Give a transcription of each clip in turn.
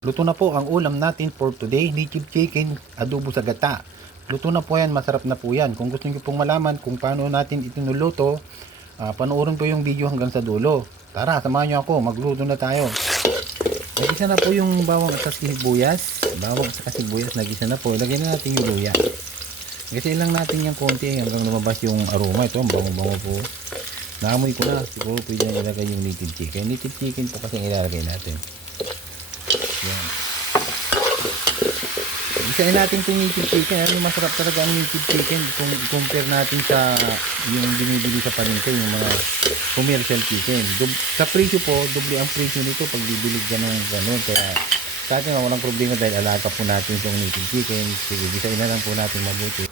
Luto na po ang ulam natin for today, native chicken adobo sa gata. Luto na po yan, masarap na po yan. Kung gusto niyo pong malaman kung paano natin ito nuluto, panoorin po yung video hanggang sa dulo. Tara, samahan niyo ako, magluto na tayo. Nagisa na po yung bawang at sibuyas. Bawang at sibuyas, nagisa na po. Lagyan na natin yung luya. Kasi lang natin yung konti hanggang lumabas yung aroma. Ito, ang bango-bango po. Naamoy ko na, siguro pwede na ilagay yung native chicken. Native chicken po kasi ilalagay natin. Yan. Isain natin itong native chicken. Ano, masarap talaga ang native chicken kung compare natin sa yung binibili sa palengke, yung mga commercial chicken. Sa presyo po, doble ang presyo nito pag bibili ka ng gano'n. Kaya sa atin walang problema dahil alaga po natin itong native chicken. Sige, gisain na lang po natin mabuti.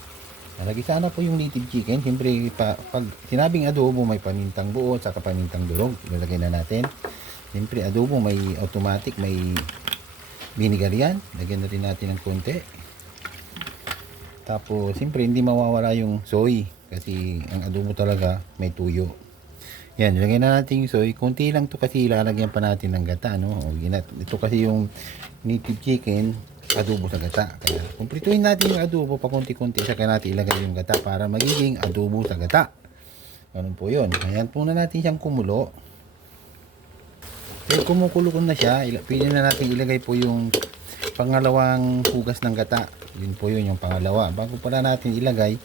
Nalagisa na po yung native chicken. Siyempre, pag sinabing adobo, may pamintang buo at saka pamintang durog. Ilalagay na natin. Siyempre, adobo may automatic, may vinegar yan. Lagyan na rin natin ng konti. Tapos siyempre hindi mawawala yung soy kasi ang adobo talaga may tuyo. Yan, ilagay na natin yung soy. Konti lang to kasi ilalagyan pa natin ng gata, no? Ito kasi yung native chicken adobo sa gata. Kaya kumplituhin natin yung adobo pa konti-konti saka natin ilagay yung gata para magiging adobo sa gata. Ganun po yun. Ayan po na natin siyang kumulo. Kaya kumukulo na siya, pwede na natin ilagay po yung pangalawang hugas ng gata. Yun po yun yung pangalawa. Bago pala natin ilagay,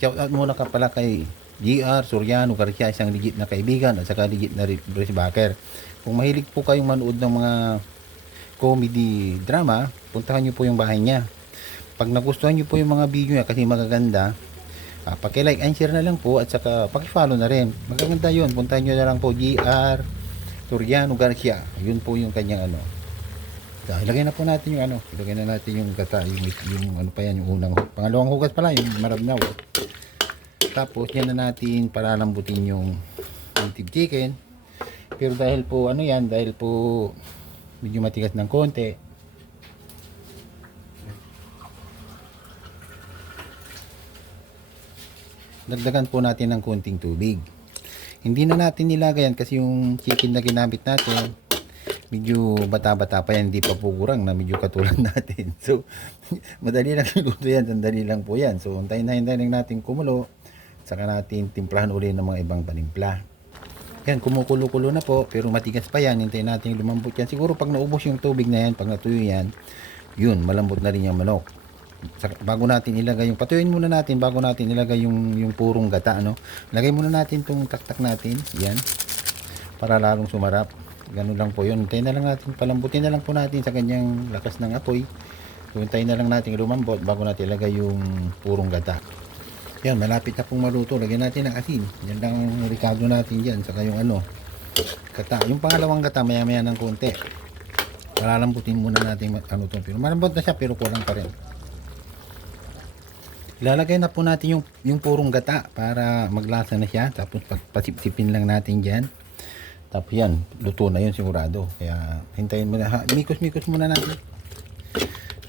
shout out muna ka pala kay GR Soriano Garcia, isang legit na kaibigan at saka legit na Brace Backer. Kung mahilig po kayong manood ng mga comedy drama, puntahan nyo po yung bahay niya. Pag nagustuhan nyo po yung mga video niya kasi magaganda, paki-like and share na lang po at saka paki-follow na rin. Magaganda yun. Puntahan nyo na lang po GR Soriano Garcia. Yun po yung kanyang ano. Ilagay na po natin yung ano. Ilagay na natin yung gata. Yung ano pa yan. Yung unang. Pangalawang hugas pala. Yung marabnaw. Tapos yan na natin para lambutin yung native chicken. Pero dahil po ano yan. Dahil po medyo matigas ng konti. Dagdagan po natin ng konting tubig. Hindi na natin nilagayan kasi yung chicken na ginamit natin medyo bata-bata pa yan, hindi pa po kurang na medyo katulad natin. So, madali lang luto yan, sandali lang po yan. So, hintayin natin kumulo, saka natin timplahan uli ng mga ibang panimpla. Yan, kumukulo-kulo na po, pero matigas pa yan, hintayin natin lumambot yan. Siguro pag naubos yung tubig na yan, pag natuyo yan, yun, malambot na rin yung manok. Bago natin ilagay yung patuyuin muna natin bago natin ilagay yung purong gata, no. Lagay muna natin tong taktak natin, yan. Para lalong sumarap. Ganun lang po 'yun. Hintayin na lang natin, palambutin na lang po natin sa kanyang lakas ng apoy. So, hintayin na lang natin lumambot bago natin ilagay yung purong gata. Yan, malapit na pong maluto. Lagyan natin ng asin. Yan lang ang ricado natin diyan, saka yung ano, gata. Yung pangalawang gata maya-maya ng konti. Palalambutin muna natin ano to. Pero malambot na siya pero kulang pa rin. Ilalagay na po natin yung purong gata para maglasa na siya. Tapos pasipsipin lang natin dyan. Tapos yan, luto na yun sigurado. Kaya hintayin mo na. Mikos-mikos muna natin.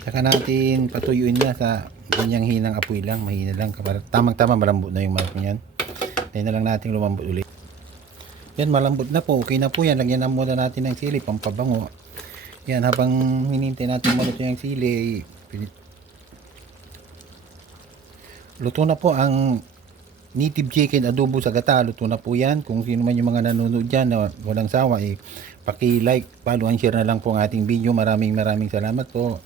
Saka natin patuyuin na sa ganyang hinang apoy lang. Mahina lang. Tamang-tama malambot na yung manok niyan. Hintayin na lang natin lumambot ulit. Yan, malambot na po. Okay na po yan. Lagyan na muna natin ng sili, pampabango. Yan, habang hinintay natin maluto yung sili, luto na po ang native chicken adobo sa gata. Luto na po yan. Kung sino man yung mga nanonood dyan na walang sawa, paki-like, follow and share na lang po ang ating video. Maraming salamat po.